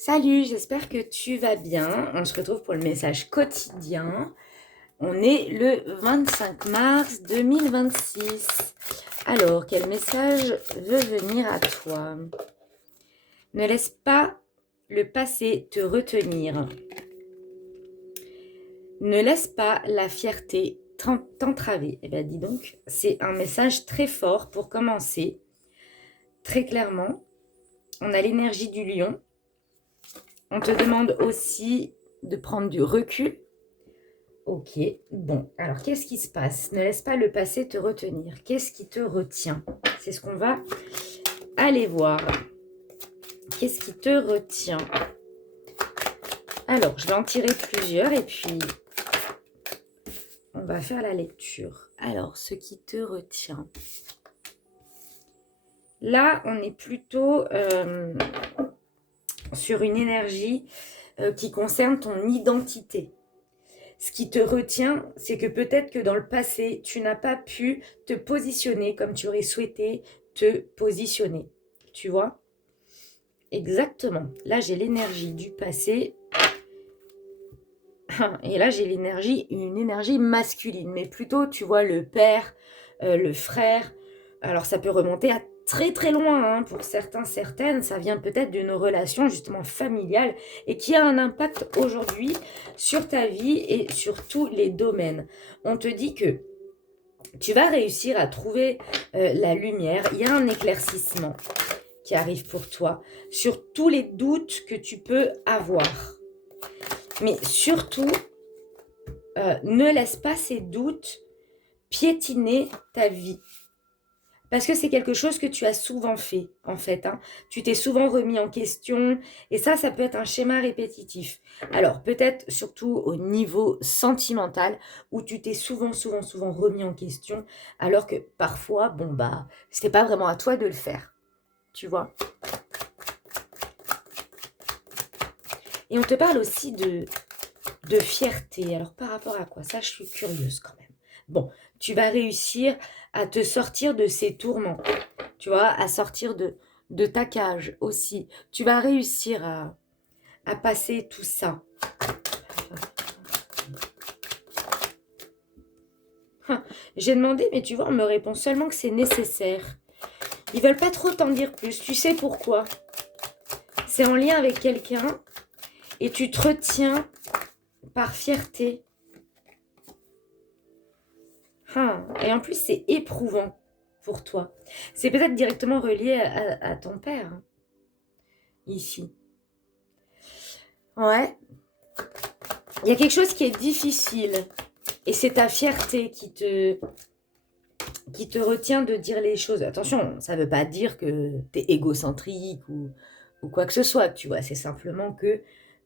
Salut, j'espère que tu vas bien. On se retrouve pour le message quotidien. On est le 25 mars 2026. Alors, quel message veut venir à toi? Ne laisse pas le passé te retenir. Ne laisse pas la fierté t'entraver. Eh bien, dis donc, c'est un message très fort pour commencer. Très clairement, on a l'énergie du lion. On te demande aussi de prendre du recul. Ok, bon, alors qu'est-ce qui se passe? Ne laisse pas le passé te retenir. Qu'est-ce qui te retient? C'est ce qu'on va aller voir. Qu'est-ce qui te retient? Alors, je vais en tirer plusieurs et puis on va faire la lecture. Alors, ce qui te retient. Là, on est plutôt sur une énergie qui concerne ton identité. Ce qui te retient, c'est que peut-être que dans le passé, tu n'as pas pu te positionner comme tu aurais souhaité te positionner. Tu vois? Exactement. Là, j'ai l'énergie du passé. Et là, j'ai une énergie masculine. Mais plutôt, tu vois, le père, le frère. Alors, ça peut remonter à très très loin, hein, pour certains, certaines. Ça vient peut-être d'une relation justement familiale et qui a un impact aujourd'hui sur ta vie et sur tous les domaines. On te dit que tu vas réussir à trouver la lumière. Il y a un éclaircissement qui arrive pour toi sur tous les doutes que tu peux avoir. Mais surtout, ne laisse pas ces doutes piétiner ta vie. Parce que c'est quelque chose que tu as souvent fait, en fait. Hein. Tu t'es souvent remis en question. Et ça peut être un schéma répétitif. Alors, peut-être surtout au niveau sentimental, où tu t'es souvent remis en question, alors que parfois, c'était pas vraiment à toi de le faire. Tu vois? Et on te parle aussi de fierté. Alors, par rapport à quoi? Ça, je suis curieuse quand même. Bon, tu vas réussir à te sortir de ces tourments. Tu vois, à sortir de ta cage aussi. Tu vas réussir à passer tout ça. J'ai demandé, mais tu vois, on me répond seulement que c'est nécessaire. Ils veulent pas trop t'en dire plus. Tu sais pourquoi? C'est en lien avec quelqu'un et tu te retiens par fierté. Et en plus, c'est éprouvant pour toi. C'est peut-être directement relié à ton père, hein, ici. Ouais. Il y a quelque chose qui est difficile. Et c'est ta fierté qui te retient de dire les choses. Attention, ça ne veut pas dire que tu es égocentrique ou quoi que ce soit, tu vois. C'est simplement que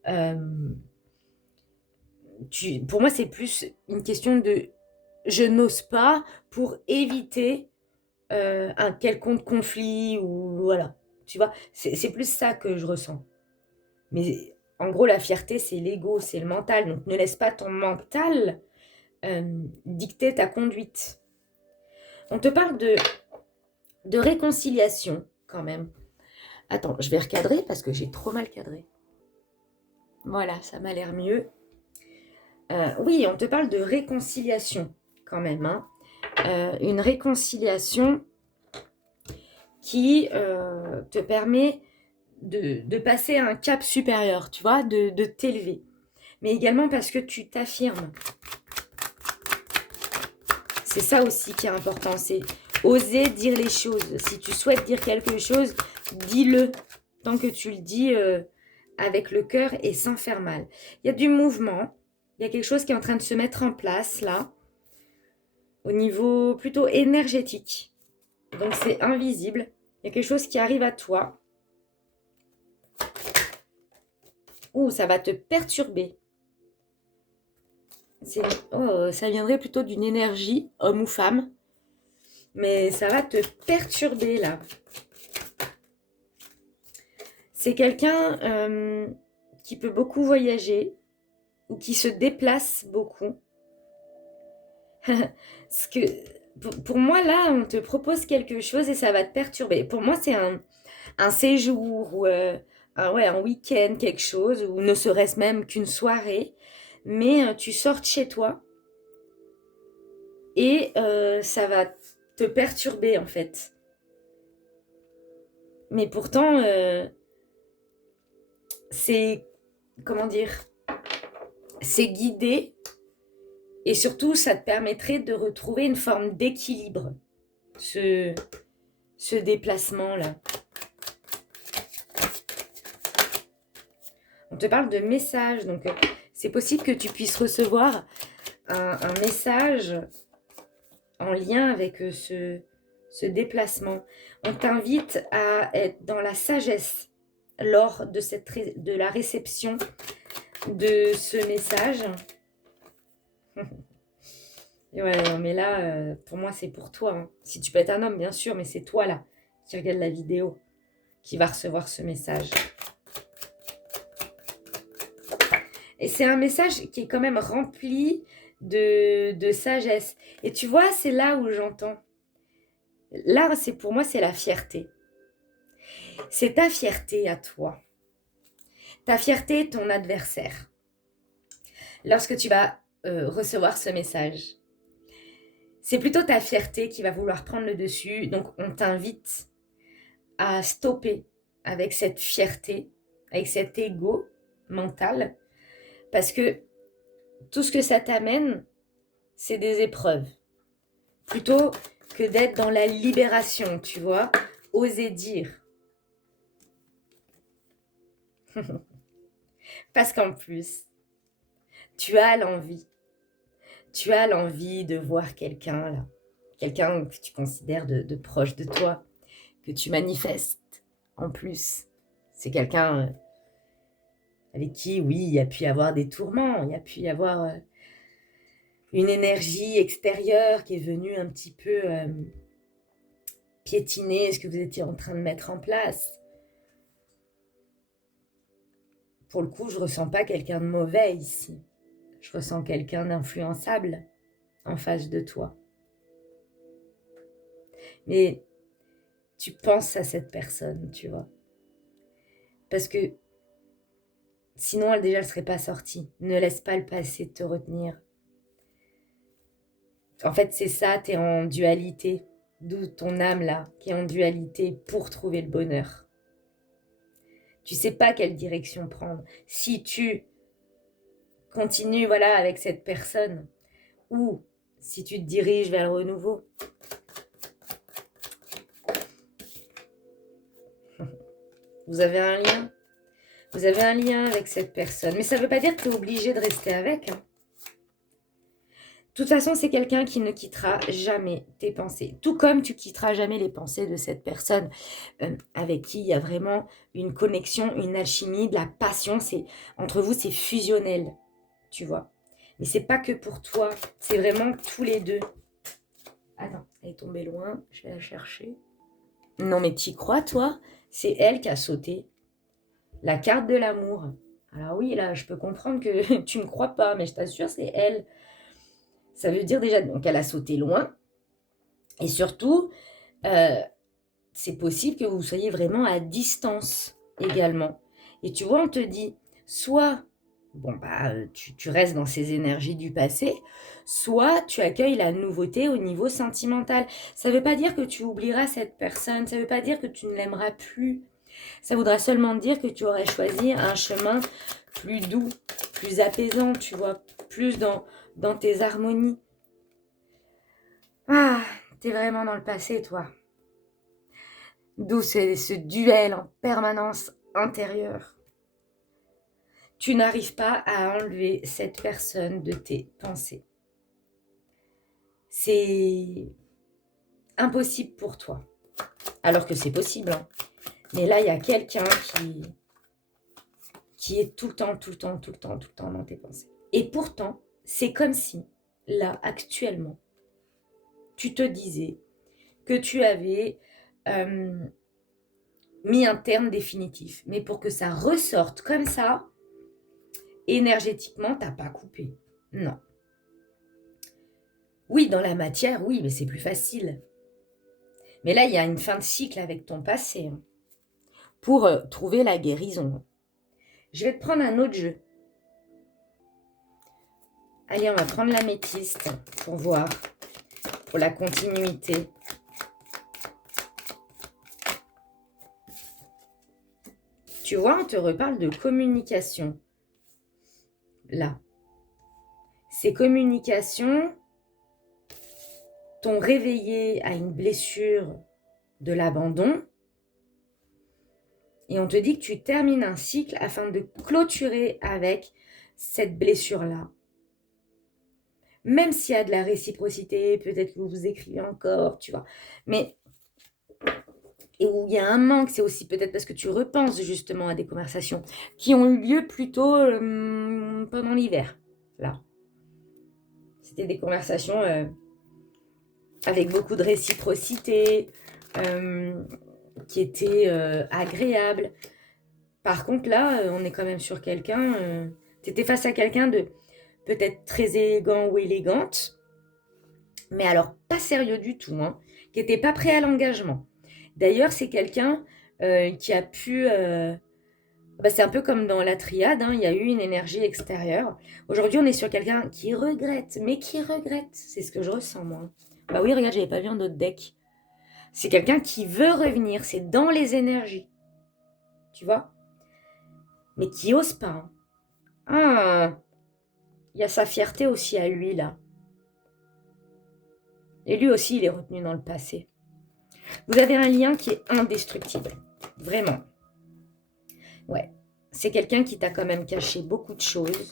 euh, pour moi, c'est plus une question de je n'ose pas pour éviter un quelconque conflit ou voilà. Tu vois, c'est plus ça que je ressens. Mais en gros, la fierté, c'est l'ego, c'est le mental. Donc ne laisse pas ton mental dicter ta conduite. On te parle de réconciliation quand même. Attends, je vais recadrer parce que j'ai trop mal cadré. Voilà, ça m'a l'air mieux. Oui, on te parle de réconciliation quand même. Hein. Une réconciliation qui te permet de passer à un cap supérieur, tu vois, de t'élever. Mais également parce que tu t'affirmes. C'est ça aussi qui est important, c'est oser dire les choses. Si tu souhaites dire quelque chose, dis-le. Tant que tu le dis avec le cœur et sans faire mal. Il y a du mouvement, il y a quelque chose qui est en train de se mettre en place là, au niveau plutôt énergétique. Donc c'est invisible. Il y a quelque chose qui arrive à toi. Ouh, ça va te perturber. Ça viendrait plutôt d'une énergie, homme ou femme. Mais ça va te perturber là. C'est quelqu'un qui peut beaucoup voyager ou qui se déplace beaucoup. Parce que pour moi, là, on te propose quelque chose et ça va te perturber. Pour moi, c'est un séjour ou Ah ouais, un week-end, quelque chose, ou ne serait-ce même qu'une soirée, mais tu sors de chez toi et ça va te perturber en fait. Mais pourtant, c'est, comment dire, c'est guidé et surtout, ça te permettrait de retrouver une forme d'équilibre, ce, ce déplacement-là. On te parle de messages, donc c'est possible que tu puisses recevoir un message en lien avec ce déplacement. On t'invite à être dans la sagesse lors de la réception de ce message. Et ouais, non, mais là, pour moi, c'est pour toi, hein. Si tu peux être un homme, bien sûr, mais c'est toi, là, qui regarde la vidéo, qui va recevoir ce message. Et c'est un message qui est quand même rempli de sagesse. Et tu vois, c'est là où j'entends. Là, c'est pour moi, c'est la fierté. C'est ta fierté à toi. Ta fierté est ton adversaire. Lorsque tu vas recevoir ce message, c'est plutôt ta fierté qui va vouloir prendre le dessus. Donc, on t'invite à stopper avec cette fierté, avec cet ego mental, parce que tout ce que ça t'amène, c'est des épreuves. Plutôt que d'être dans la libération, tu vois, oser dire. Parce qu'en plus, tu as l'envie. Tu as l'envie de voir quelqu'un là, quelqu'un que tu considères de proche de toi, que tu manifestes en plus. C'est quelqu'un avec qui, oui, il y a pu y avoir des tourments, il y a pu y avoir une énergie extérieure qui est venue un petit peu piétiner ce que vous étiez en train de mettre en place. Pour le coup, je ne ressens pas quelqu'un de mauvais ici. Je ressens quelqu'un d'influençable en face de toi. Mais tu penses à cette personne, tu vois. Parce que sinon, elle déjà ne serait pas sortie. Ne laisse pas le passé te retenir. En fait, c'est ça, tu es en dualité. D'où ton âme là, qui est en dualité pour trouver le bonheur. Tu sais pas quelle direction prendre. Si tu continues voilà, avec cette personne ou si tu te diriges vers le renouveau. Vous avez un lien. Vous avez un lien avec cette personne. Mais ça ne veut pas dire que tu es obligé de rester avec. Hein. De toute façon, c'est quelqu'un qui ne quittera jamais tes pensées. Tout comme tu quitteras jamais les pensées de cette personne avec qui il y a vraiment une connexion, une alchimie, de la passion. Entre vous, c'est fusionnel, tu vois. Mais c'est pas que pour toi. C'est vraiment tous les deux. Attends, elle est tombée loin. Je vais la chercher. Non, mais t'y crois, toi? C'est elle qui a sauté. La carte de l'amour. Alors oui, là, je peux comprendre que tu ne me crois pas, mais je t'assure, c'est elle. Ça veut dire déjà donc elle a sauté loin. Et surtout, euh, c'est possible que vous soyez vraiment à distance également. Et tu vois, on te dit, soit bon bah tu restes dans ces énergies du passé, soit tu accueilles la nouveauté au niveau sentimental. Ça ne veut pas dire que tu oublieras cette personne, ça ne veut pas dire que tu ne l'aimeras plus. Ça voudra seulement dire que tu aurais choisi un chemin plus doux, plus apaisant, tu vois, plus dans tes harmonies. Ah, t'es vraiment dans le passé, toi. D'où ce duel en permanence intérieur. Tu n'arrives pas à enlever cette personne de tes pensées. C'est impossible pour toi. Alors que c'est possible. Hein. Mais là, il y a quelqu'un qui est tout le temps, tout le temps, tout le temps, tout le temps dans tes pensées. Et pourtant, c'est comme si, là, actuellement, tu te disais que tu avais mis un terme définitif. Mais pour que ça ressorte comme ça, énergétiquement, t'as pas coupé. Non. Oui, dans la matière, oui, mais c'est plus facile. Mais là, il y a une fin de cycle avec ton passé. Hein. pour trouver la guérison. Je vais te prendre un autre jeu. Allez, on va prendre l'améthyste pour voir, pour la continuité. Tu vois, on te reparle de communication. Là. Ces communications t'ont réveillé à une blessure de l'abandon. Et on te dit que tu termines un cycle afin de clôturer avec cette blessure-là. Même s'il y a de la réciprocité, peut-être que vous vous écrivez encore, tu vois. Mais, et où il y a un manque, c'est aussi peut-être parce que tu repenses justement à des conversations qui ont eu lieu plutôt pendant l'hiver. Là. C'était des conversations avec beaucoup de réciprocité, qui étaient agréables. Par contre, là, on est quand même sur quelqu'un... tu étais face à quelqu'un de peut-être très élégant ou élégante, mais alors pas sérieux du tout, hein, qui n'était pas prêt à l'engagement. D'ailleurs, c'est quelqu'un qui a pu... c'est un peu comme dans la triade, hein, il y a eu une énergie extérieure. Aujourd'hui, on est sur quelqu'un qui regrette, mais qui regrette. C'est ce que je ressens, moi. Bah oui, regarde, j'avais pas vu un autre deck. C'est quelqu'un qui veut revenir, c'est dans les énergies. Tu vois? Mais qui ose pas. Hein. Ah, il y a sa fierté aussi à lui, là. Et lui aussi, il est retenu dans le passé. Vous avez un lien qui est indestructible. Vraiment. Ouais. C'est quelqu'un qui t'a quand même caché beaucoup de choses.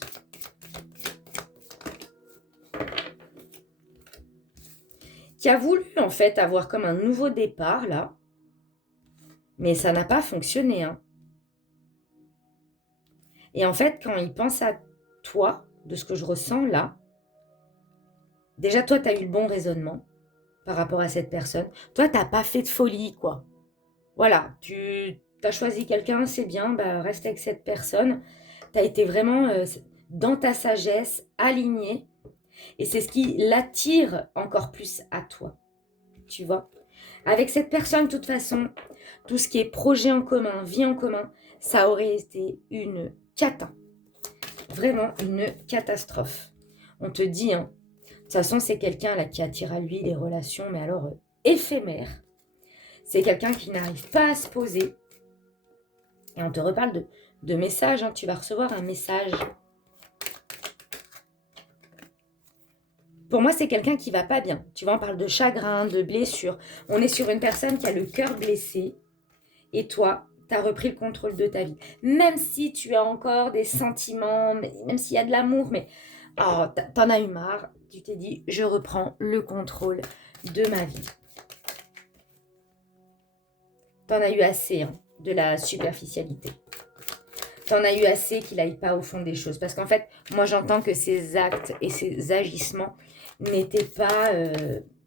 Qui a voulu, en fait, avoir comme un nouveau départ, là. Mais ça n'a pas fonctionné, hein. Et en fait, quand il pense à toi, de ce que je ressens là, déjà, toi, tu as eu le bon raisonnement par rapport à cette personne. Toi, tu n'as pas fait de folie, quoi. Voilà, tu as choisi quelqu'un, c'est bien, bah, reste avec cette personne. Tu as été vraiment dans ta sagesse, aligné. Et c'est ce qui l'attire encore plus à toi. Tu vois? Avec cette personne, de toute façon, tout ce qui est projet en commun, vie en commun, ça aurait été une cata. Vraiment une catastrophe. On te dit, hein, de toute façon, c'est quelqu'un là qui attire à lui des relations, mais alors éphémères. C'est quelqu'un qui n'arrive pas à se poser. Et on te reparle de messages, hein. Tu vas recevoir un message. Pour moi, c'est quelqu'un qui va pas bien. Tu vois, on parle de chagrin, de blessure. On est sur une personne qui a le cœur blessé. Et toi, tu as repris le contrôle de ta vie. Même si tu as encore des sentiments, même s'il y a de l'amour, mais oh, t'en as eu marre. Tu t'es dit, je reprends le contrôle de ma vie. T'en as eu assez, hein, de la superficialité. T'en as eu assez qu'il n'aille pas au fond des choses. Parce qu'en fait, moi, j'entends que ces actes et ces agissements n'étaient pas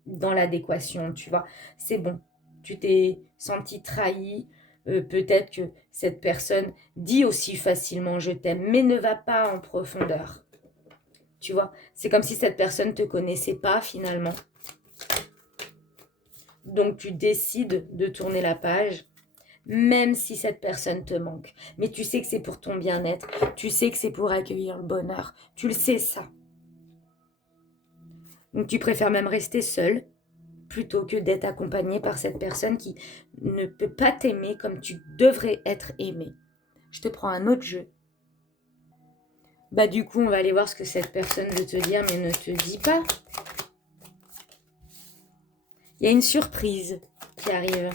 dans l'adéquation, tu vois. C'est bon. Tu t'es senti trahi. Peut-être que cette personne dit aussi facilement « je t'aime », mais ne va pas en profondeur. Tu vois, c'est comme si cette personne ne te connaissait pas finalement. Donc, tu décides de tourner la page, même si cette personne te manque. Mais tu sais que c'est pour ton bien-être. Tu sais que c'est pour accueillir le bonheur. Tu le sais, ça. Donc, tu préfères même rester seul plutôt que d'être accompagné par cette personne qui ne peut pas t'aimer comme tu devrais être aimé. Je te prends un autre jeu. Bah du coup, on va aller voir ce que cette personne veut te dire, mais ne te dit pas. Il y a une surprise qui arrive.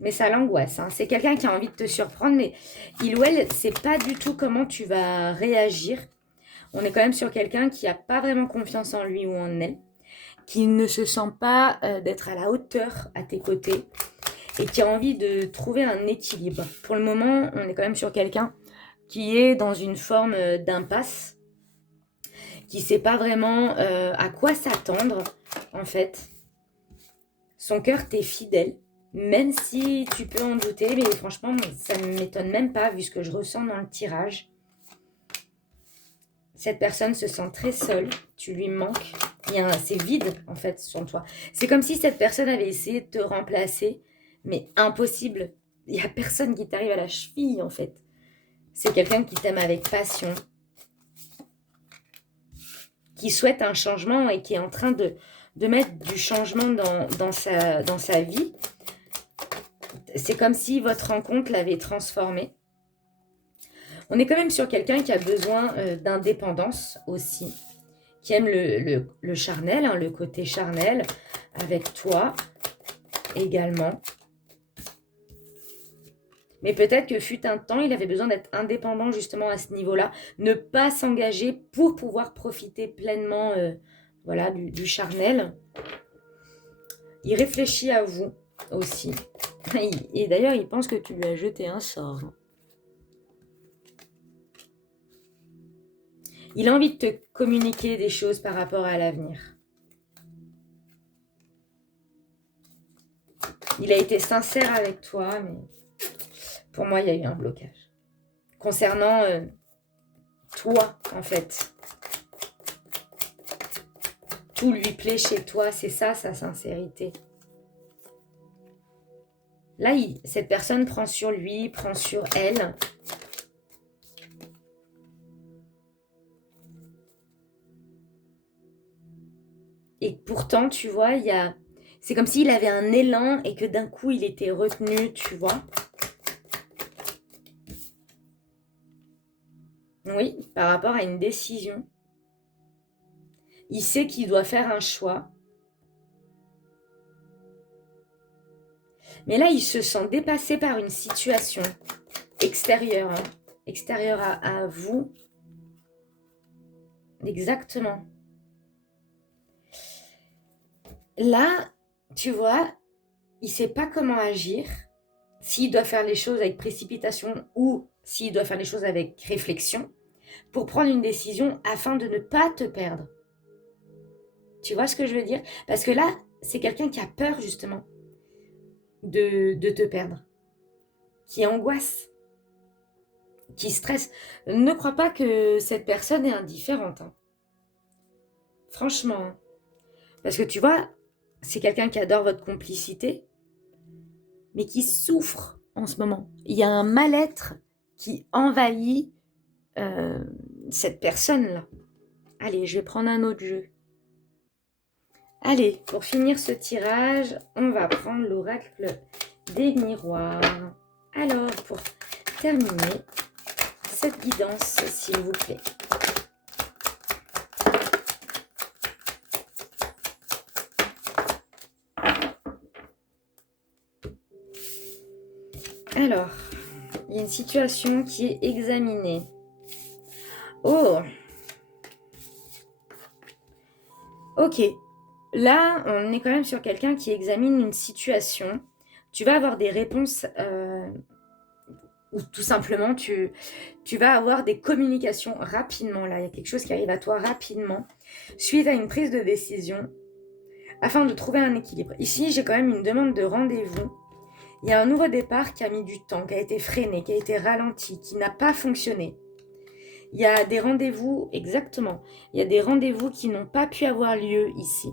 Mais ça l'angoisse, hein. C'est quelqu'un qui a envie de te surprendre, mais il ou elle ne sait pas du tout comment tu vas réagir. On est quand même sur quelqu'un qui n'a pas vraiment confiance en lui ou en elle, qui ne se sent pas d'être à la hauteur à tes côtés et qui a envie de trouver un équilibre. Pour le moment, on est quand même sur quelqu'un qui est dans une forme d'impasse, qui ne sait pas vraiment à quoi s'attendre, en fait. Son cœur t'est fidèle, même si tu peux en douter, mais franchement, ça ne m'étonne même pas, vu ce que je ressens dans le tirage. Cette personne se sent très seule, tu lui manques, C'est vide, en fait, sur toi. C'est comme si cette personne avait essayé de te remplacer, mais impossible. Il n'y a personne qui t'arrive à la cheville, en fait. C'est quelqu'un qui t'aime avec passion, qui souhaite un changement et qui est en train de mettre du changement dans sa vie. C'est comme si votre rencontre l'avait transformé. On est quand même sur quelqu'un qui a besoin d'indépendance aussi, qui aime le charnel, hein, le côté charnel, avec toi également. Mais peut-être que fut un temps, il avait besoin d'être indépendant justement à ce niveau-là, ne pas s'engager pour pouvoir profiter pleinement voilà, du charnel. Il réfléchit à vous aussi. Et d'ailleurs, il pense que tu lui as jeté un sort. Il a envie de te communiquer des choses par rapport à l'avenir. Il a été sincère avec toi, mais pour moi, il y a eu un blocage. Concernant toi, en fait. Tout lui plaît chez toi, c'est ça, sa sincérité. Là, cette personne prend sur lui, prend sur elle. Et pourtant, tu vois, c'est comme s'il avait un élan et que d'un coup, il était retenu, tu vois. Oui, par rapport à une décision. Il sait qu'il doit faire un choix. Mais là, il se sent dépassé par une situation extérieure, hein, extérieure à vous. Exactement. Là, tu vois, il ne sait pas comment agir, s'il doit faire les choses avec précipitation ou s'il doit faire les choses avec réflexion, pour prendre une décision afin de ne pas te perdre. Tu vois ce que je veux dire? Parce que là, c'est quelqu'un qui a peur justement de te perdre, qui angoisse, qui stresse. Ne crois pas que cette personne est indifférente. Hein. Franchement. Parce que tu vois, c'est quelqu'un qui adore votre complicité, mais qui souffre en ce moment. Il y a un mal-être qui envahit cette personne-là. Allez, je vais prendre un autre jeu. Allez, pour finir ce tirage, on va prendre l'oracle des miroirs. Alors, pour terminer cette guidance, s'il vous plaît. Alors, il y a une situation qui est examinée. Oh! Ok. Là, on est quand même sur quelqu'un qui examine une situation. Tu vas avoir des réponses, ou tout simplement, tu vas avoir des communications rapidement. Là, il y a quelque chose qui arrive à toi rapidement, suite à une prise de décision, afin de trouver un équilibre. Ici, j'ai quand même une demande de rendez-vous. Il y a un nouveau départ qui a mis du temps, qui a été freiné, qui a été ralenti, qui n'a pas fonctionné. Il y a des rendez-vous, exactement, il y a des rendez-vous qui n'ont pas pu avoir lieu ici,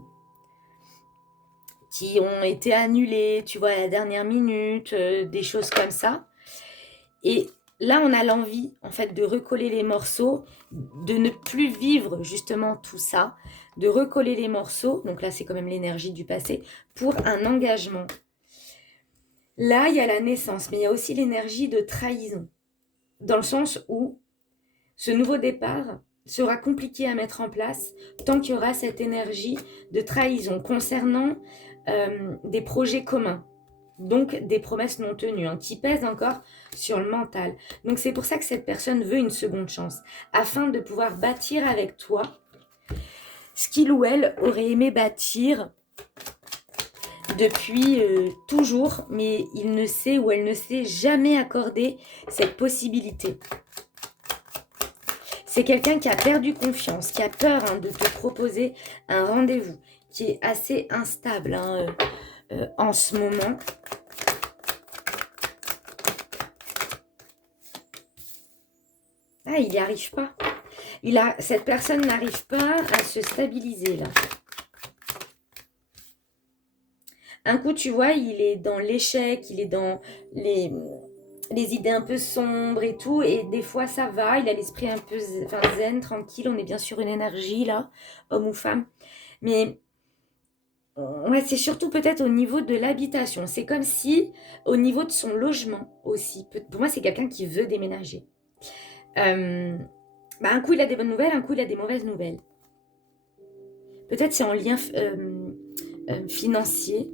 qui ont été annulés, tu vois, à la dernière minute, des choses comme ça. Et là, on a l'envie, en fait, de recoller les morceaux, de ne plus vivre justement tout ça, de recoller les morceaux, donc là, c'est quand même l'énergie du passé, pour un engagement. Là, il y a la naissance, mais il y a aussi l'énergie de trahison, dans le sens où ce nouveau départ sera compliqué à mettre en place tant qu'il y aura cette énergie de trahison concernant des projets communs, donc des promesses non tenues, hein, qui pèsent encore sur le mental. Donc c'est pour ça que cette personne veut une seconde chance, afin de pouvoir bâtir avec toi ce qu'il ou elle aurait aimé bâtir depuis toujours, mais il ne sait ou elle ne sait jamais accorder cette possibilité. C'est quelqu'un qui a perdu confiance, qui a peur de te proposer un rendez-vous, qui est assez instable en ce moment. Ah, il n'y arrive pas. Cette personne n'arrive pas à se stabiliser là. Un coup, tu vois, il est dans l'échec, il est dans les, les idées un peu sombres et tout, et des fois ça va, il a l'esprit un peu enfin, zen, tranquille, on est bien sur une énergie là, homme ou femme. Mais ouais, c'est surtout peut-être au niveau de l'habitation. C'est comme si, au niveau de son logement aussi, pour moi c'est quelqu'un qui veut déménager. Euh, Bah, un coup il a des bonnes nouvelles, un coup il a des mauvaises nouvelles. Peut-être c'est en lien financier.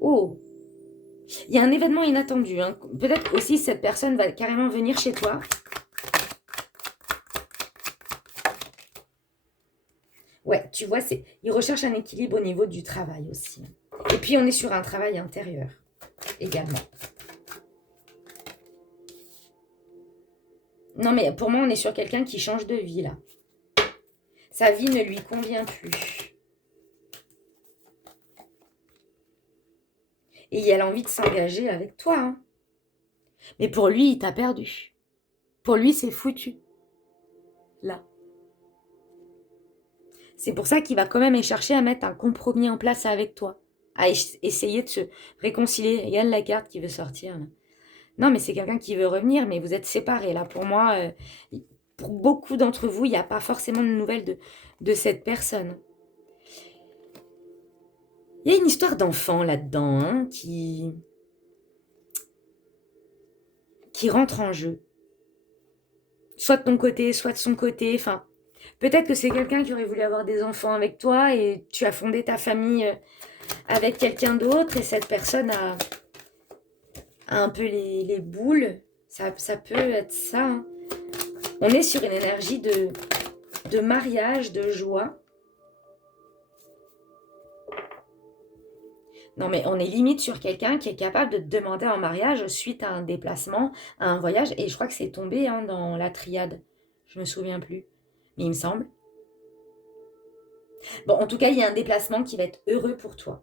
Oh, il y a un événement inattendu, hein. Peut-être aussi cette personne va carrément venir chez toi. Ouais, tu vois, il recherche un équilibre au niveau du travail aussi. Et puis on est sur un travail intérieur également. Non mais pour moi on est sur quelqu'un qui change de vie là. Sa vie ne lui convient plus. Et il a envie de s'engager avec toi, hein. Mais pour lui, il t'a perdu. Pour lui, c'est foutu. Là. C'est pour ça qu'il va quand même chercher à mettre un compromis en place avec toi. À essayer de se réconcilier. Regarde la carte qui veut sortir. Là. Non, mais c'est quelqu'un qui veut revenir, mais vous êtes séparés. Là, pour moi, pour beaucoup d'entre vous, il n'y a pas forcément de nouvelles de cette personne. Il y a une histoire d'enfant là-dedans, hein, qui rentre en jeu. Soit de ton côté, soit de son côté. Enfin, peut-être que c'est quelqu'un qui aurait voulu avoir des enfants avec toi et tu as fondé ta famille avec quelqu'un d'autre et cette personne a un peu les boules. Ça peut être ça, hein. On est sur une énergie de mariage, de joie. Non, mais on est limite sur quelqu'un qui est capable de te demander en mariage suite à un déplacement, à un voyage. Et je crois que c'est tombé hein, dans la triade. Je me souviens plus. Mais il me semble. Bon, en tout cas, il y a un déplacement qui va être heureux pour toi.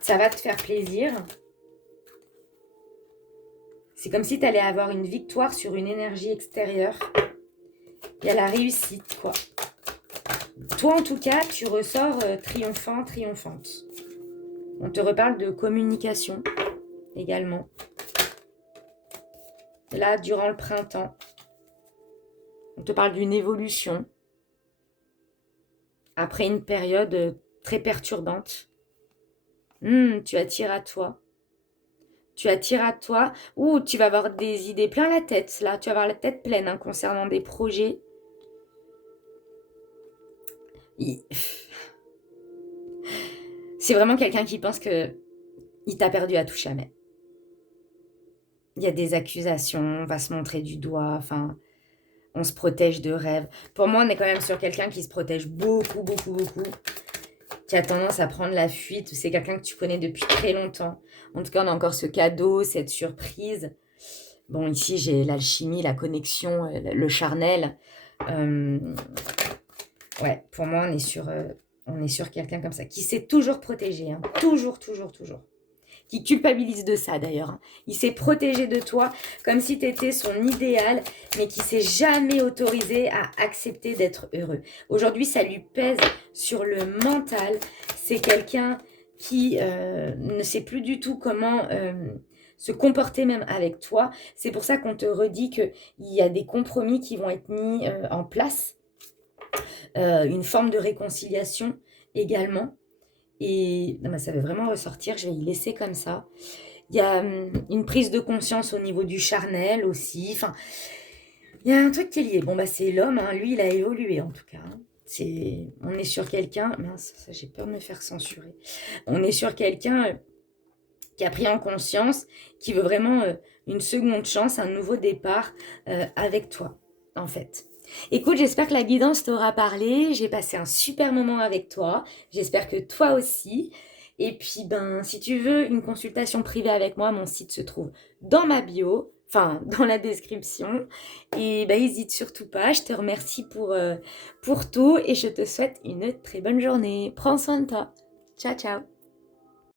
Ça va te faire plaisir. C'est comme si tu allais avoir une victoire sur une énergie extérieure. Il y a la réussite, quoi. Toi, en tout cas, tu ressors triomphant, triomphante. On te reparle de communication également. Là, durant le printemps, on te parle d'une évolution après une période très perturbante. Tu attires à toi. Tu attires à toi. Ou tu vas avoir des idées plein la tête. Là, tu vas avoir la tête pleine hein, concernant des projets. C'est vraiment quelqu'un qui pense que il t'a perdu à tout jamais. Il y a des accusations, on va se montrer du doigt, enfin, on se protège de rêves. Pour moi, on est quand même sur quelqu'un qui se protège beaucoup, beaucoup, beaucoup, qui a tendance à prendre la fuite, ou c'est quelqu'un que tu connais depuis très longtemps. En tout cas, on a encore ce cadeau, cette surprise. Bon, ici, j'ai l'alchimie, la connexion, le charnel. Euh, ouais, pour moi, on est sur quelqu'un comme ça, qui s'est toujours protégé, hein. Toujours, toujours, toujours. Qui culpabilise de ça d'ailleurs, hein. Il s'est protégé de toi comme si tu étais son idéal, mais qui s'est jamais autorisé à accepter d'être heureux. Aujourd'hui, ça lui pèse sur le mental. C'est quelqu'un qui ne sait plus du tout comment se comporter même avec toi. C'est pour ça qu'on te redit qu'il y a des compromis qui vont être mis en place, une forme de réconciliation également. Et non, mais ça veut vraiment ressortir, je vais y laisser comme ça. Il y a une prise de conscience au niveau du charnel aussi. Enfin, il y a un truc qui est lié. Bon, bah, c'est l'homme, hein. Lui, il a évolué en tout cas, hein. On est sur quelqu'un. Mince, ça, j'ai peur de me faire censurer. On est sur quelqu'un qui a pris en conscience, qui veut vraiment une seconde chance, un nouveau départ avec toi, en fait. Écoute, j'espère que la guidance t'aura parlé. J'ai passé un super moment avec toi. J'espère que toi aussi. Et puis, ben, si tu veux une consultation privée avec moi, mon site se trouve dans ma bio, enfin, dans la description. Et ben, n'hésite surtout pas. Je te remercie pour tout et je te souhaite une très bonne journée. Prends soin de toi. Ciao, ciao.